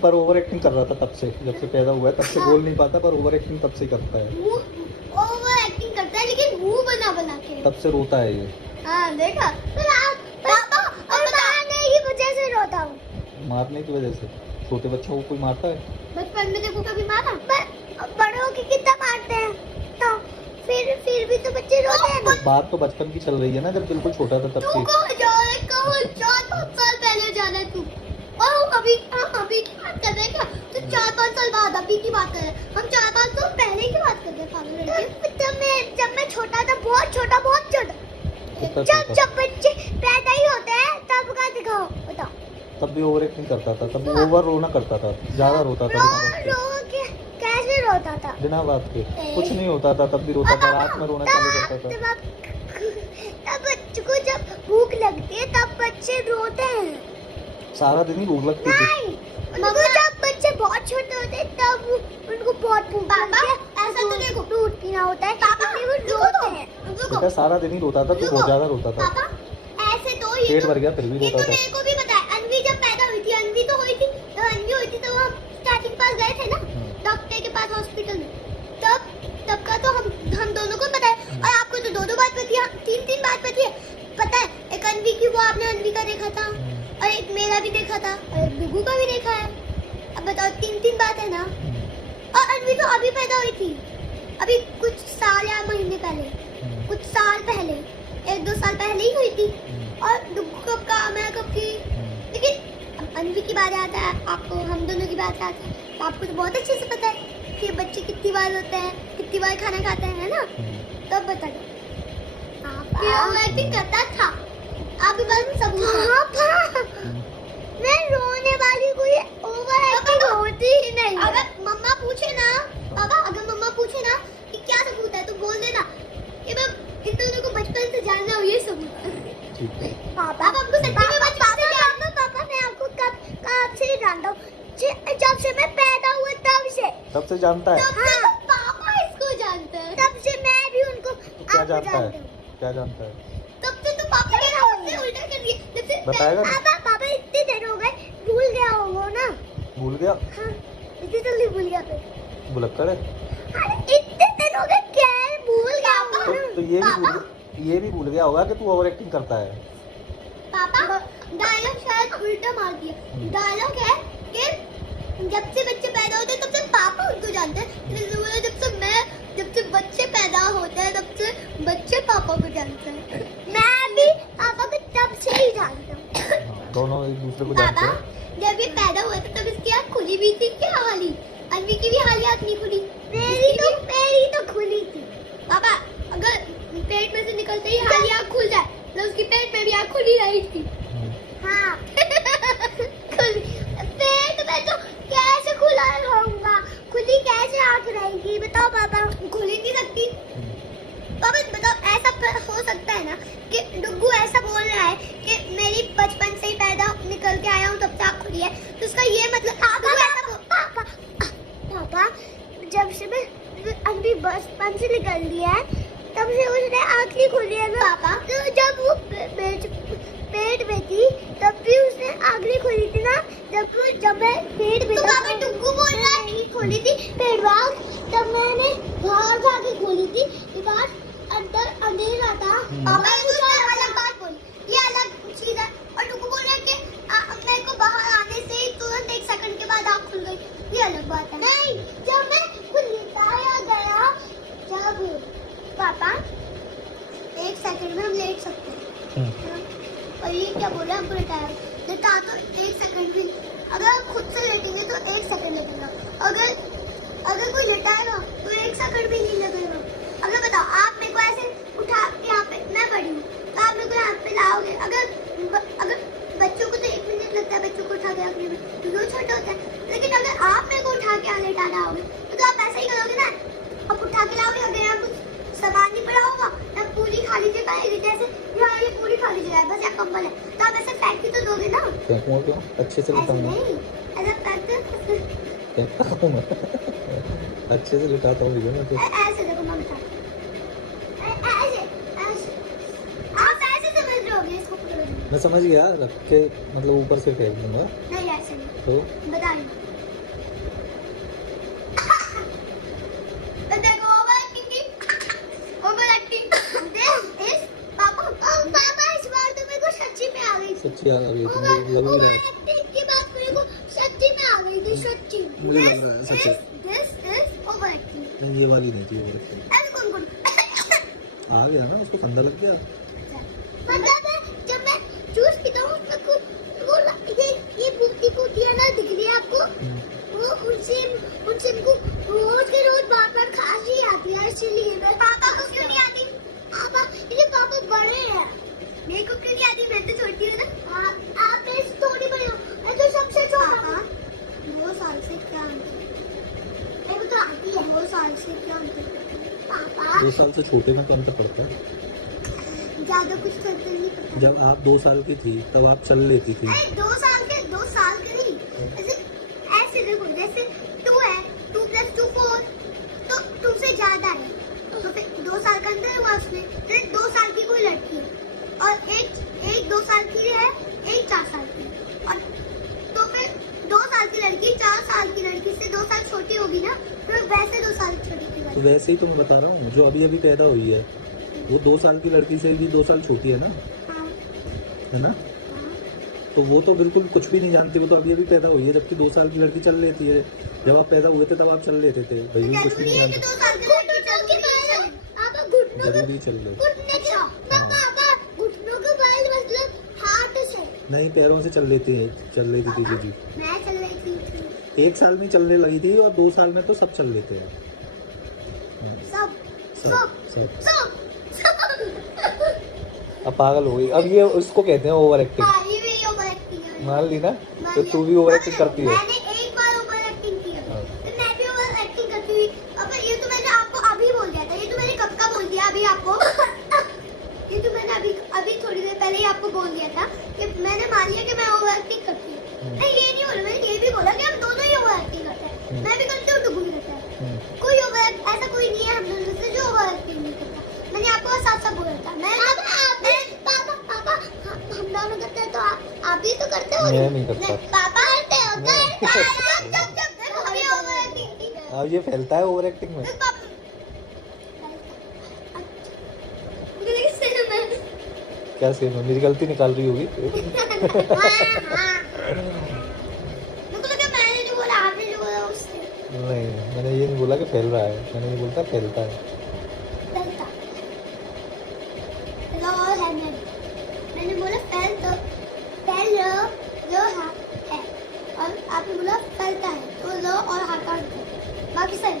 पर over acting कर रहा था तब से, जब से पैदा हुआ है तब से बोल नहीं पाता, पर ओवर एक्टिंग तब से ही करता है। ओवर एक्टिंग करता है लेकिन मुंह बना बना के। तब से रोता है ये। हाँ देखा। पापा और मारने की वजह से रोता हूँ। मारने की वजह से? छोटे बच्चों को कोई मारता है? बचपन में देखो कभी मारा? बड़ों की कितना मारते हैं, तो फिर भी तो बच्चे रोते हैं। बात तो बचपन की चल रही है ना, जब बिल्कुल छोटा था तब की। 4-5 साल पहले जाना है तू, और अभी की बात कर रहे हैं क्या? तो 4-5 साल बाद अभी की बात कर रहे हैं हम, 4-5 साल पहले की बात कर रहे हैं पागल लड़के। जब मैं छोटा था, बहुत छोटा जब बच्चे पैदा ही होते हैं तब का दिखाओ, बताओ। तब भी ओवर एक्टिंग करता था, तब ओवर रोना करता था, ज्यादा रोता था। कैसे रोता था? बिना बात के कुछ नहीं होता था तब भी रोता था, रात में रोना चालू करता था। तब बच्चों को जब भूख लगती है तब बच्चे रोते हैं। सारा दिन ही भूख लगती थी। नहीं, उनको जब बच्चे बहुत छोटे होते हैं तब उनको बहुत भूख लगती है। ऐसा तो देखो दूध पीना होता है, इसलिए वो रोते हैं। बेटा सारा दिन ही रोता था, तू बहुत ज्यादा रोता था। पापा ऐसे तो ये पेट भर गया फिर भी ये रोता तो था। मेरे को भी पता है। अन्वी जब पैदा हुई थी, अन्वी तो हुई थी, जब अन्वी हुई थी तो हम स्टार्टिंग पास गए थे ना डॉक्टर के पास हॉस्पिटल में, तब का तो हम दोनों को पता है। और आपको तो 2-2 बात पता है, 3-3 बात पता है। एक अन्वी की, वो आपने अन्वी का देखा था, और एक मेरा भी देखा था, और एक बिगू का भी देखा है। अब बताओ 3-3 बात है ना। और अन्वी तो अभी पैदा हुई थी, अभी कुछ साल या महीने पहले, कुछ साल पहले, 1-2 साल पहले ही हुई थी। और डुग्गू कब का, मैं कब की। लेकिन अन्वी की बात आता है आपको, हम दोनों की बात आती है तो आपको तो बहुत अच्छे से पता है कि बच्चे कितनी बार होते हैं, कितनी बार खाना खाते हैं, है ना? तब बता दो ओवर एक्टिंग करता था। आपके पास में सबूत है। मैं रोने वाली कोई ओवर एक्टिंग होती ही नहीं। अगर मम्मा पूछे ना, पापा अगर मम्मा पूछे ना कि क्या सबूत है, तो बोल देना कि मैं इन दोनों को बचपन से जानना हूँ, ये सबूत है। ठीक है पापा आपको सच्ची में बचपन से जानना? पापा मैं आपको कब से जानता हूँ? जब से मैं पैदा हुआ तब से जानता है। हाँ, पापा इसको जानते हैं। तब से मैं भी उनको क्या जानता है? क्या जानता है? तब से तो पापा ने मुझसे उल्टा कर दिया। जब से बताएगा? पापा इतने दिन हो गए, भूल गया होगा ना? भूल गया? हाँ, इतनी जल्दी भूल गया फिर। भुलक्कड़ है। अरे इतने दिन हो गए, क्या है, भूल गया होगा। तो ये भी भूल गया होगा कि तू ओवर एक्टिंग करता है। पापा डायलॉग शायद उल्टा मार दिया। डायलॉग है कि जब से बच्चे पैदा होते हैं तब से पापा उनको जानते हैं, जब से बच्चे पैदा होते हैं तब से बच्चे पापा को जानते हैं। मैं भी पापा को तब से ही जानता हूँ। दोनों एक दूसरे को जानते पापा हैं। जब ये पैदा हुआ था तब इसकी आँख खुली भी थी क्या वाली? अन्वी की भी हाली आँख नहीं खुली, मेरी तो खुली थी। पापा अगर पेट में से निकलते ही हाली आँख खुल जाए तो उसकी पेट में भी आँख खुली रही थी। हाँ पेट में तो कैसे खुला होगा, खुली कैसे आँख रहेगी बताओ पापा? खुल ही नहीं सकती। पापा बताओ ऐसा हो सकता है ना कि डुग्गू ऐसा बोल रहा है कि मेरी बचपन से ही पैदा निकल के आया हूँ तब से आँख खुली है, तो उसका ये मतलब पापा जब से मैं अभी बचपन से निकल लिया है तब से उसने आँख नहीं खुली है ना पापा। तो जब वो पेट में थी तब भी उसने आँख नहीं खोली थी ना, जब मैं पेट में था। तो डुग्गू बोल रहा है नहीं खोली थी पेट बाग, तब मैंने बाहर जाके खोली थी, बाहर अंदर अंधेरा था। पापा ये अलग बात बोली, ये अलग चीज है। और डुग्गू बोल रहा है कि मेरे को बाहर आने से ही तुरंत 1 सेकंड के बाद आँख खुल गई, ये अलग बात है। नहीं जब मैं खुद लिटाया गया जब पापा 1 सेकंड में हम लेट सकते हैं। और ये क्या बोल रहा है, हमको लेटा तो 1 सेकंड भी, अगर आप खुद से लेटेंगे तो 1 सेकंड लगेगा, अगर कोई लेटाएगा तो 1 सेकंड भी नहीं लगेगा। अगर बताओ आप मेरे को ऐसे उठा के यहाँ पे, मैं बड़ी हूँ तो आप मेरे को यहाँ पे लाओगे, अगर बच्चों को तो 1 मिनट लगता है बच्चों को उठा के रखने में क्योंकि वो छोटे होते हैं, लेकिन अगर आप मेरे को उठा के यहाँ लेटा आओगे तो आप ऐसा ही करोगे ना, आप उठा के लाओगे। अगर यहाँ कुछ सामान नहीं पड़ा होगा या पूरी खाली जगह है, जैसे यहाँ ये पूरी खाली जगह है बस यहाँ कंबल है, तो आप ऐसे फेंक के तो दोगे ना। फेंकूंगा क्यों? अच्छे से लेटाऊंगा। नहीं ऐसा फेंकता हूँ मैं अच्छे से लेटाता हूँ मैं तो। ऐसे देखो मैं बता, ऐसे आप ऐसे समझ रहे होगे इसको पूरा। मैं समझ गया, रख के मतलब ऊपर से फेंक दूंगा। नहीं ऐसे नहीं, तो बता रही हूँ सच्ची आ गई थी, मुझे लग ही रहा है। ओवरएक्टिंग की बात मेरे को सच्ची में आ गई थी, सच्ची। मुझे लग रहा है सच्ची। This is overacting. नहीं ये वाली नहीं थी वो। ऐसे कौन आ गया ना, उसको फंदा लग गया। मतलब जब मैं जूस पीता हूँ उसमें वो ये बूटी बूटियाँ ना दिख रही है आपको, वो उनसे उनको रोज के रोज बार खांसी आती है, इसलिए मैं पापा को क्यों नहीं आती? पापा ये पापा बड़े हैं, मेरे को क्यों नहीं आती? मैं तो छोटी हूँ ना। आप मेरे से थोड़ी बड़ी हो, मैं तो सबसे छोटा हूँ। 2 साल से क्या अंतर? मेरे को तो आती है। 2 साल से क्या अंतर? पापा 2 साल से छोटे में तो अंतर पड़ता है। ज्यादा कुछ करते नहीं पता। जब आप 2 साल की थी तब आप चल लेती थी। अरे 2 साल के नहीं, ऐसे देखो, जैसे 2 है, 2 + 2 4, तो 2 से ज्यादा है, तो फिर 2 साल का अंदर हुआ उसमें। फिर 2 साल की कोई लड़की है और एक 2 साल की है, एक 4 साल की है, और तो फिर 2 साल की लड़की 4 साल की लड़की से 2 साल छोटी होगी ना, फिर वैसे 2 साल छोटी की तो वैसे ही तो मैं बता रहा हूँ, जो अभी अभी पैदा हुई है वो 2 साल की लड़की से भी 2 साल छोटी है ना, हाँ, है ना? तो वो तो बिल्कुल कुछ भी नहीं जानती, वो तो अभी अभी पैदा हुई है, जबकि 2 साल की लड़की चल लेती है। जब आप पैदा हुए थे तब आप चल लेते थे, भाई भी कुछ भी जरूरी नहीं है कि जानते। 2 साल की लड़की चल, आप घुटनों जरूरी चल रहे। पापा घुटनों के बाल मतलब हाथ से। नहीं, पैरों से चल लेती थी जी। मैं चल रही थी 1 साल में चलने लगी थी और 2 साल में तो सब चल लेते हैं। सब सब सब सब अब पागल हो गई। अब ये उसको कहते हैं ओवर एक्टिंग। हाँ, ये भी ओवर एक्टिंग है। मान ली ना, तो तू भी ओवर एक्टिंग करती है। मैंने एक बार ओवर एक्टिंग की है, हाँ। तो मैं भी ओवर एक्टिंग करती हुई। अब ये तो मैंने आपको अभी बोल दिया था, ये तो मैंने कब का बोल दिया अभी आपको। ये तो मैंने अभी थोड़ी देर पहले ही आपको बोल दिया था कि मैंने मान लिया कि मैं ओवर एक्टिंग करती हूँ। नहीं, ये नहीं बोला, मैंने ये भी बोला कि हम दोनों ही ओवर एक्टिंग करते हैं। मैं भी करती हूँ, डुगू भी करता है। कोई ऐसा कोई नहीं है हम दोनों से जो ओवर एक्टिंग नहीं करता। मैंने आपको साथ बोला था। पापा हम दोनों करते हैं, तो आप भी तो करते हो। मैं नहीं करता। पापा करते हो। अब ये फैलता है ओवर एक्टिंग में। क्या सेम है? मेरी गलती निकाल रही होगी। नहीं, मैंने ये नहीं बोला कि फैल रहा है, मैंने ये बोलता फैलता है। मैंने बोला फैल लो है, और आपने बोला फैलता है, तो लो और हटा दो, बाकी सही है।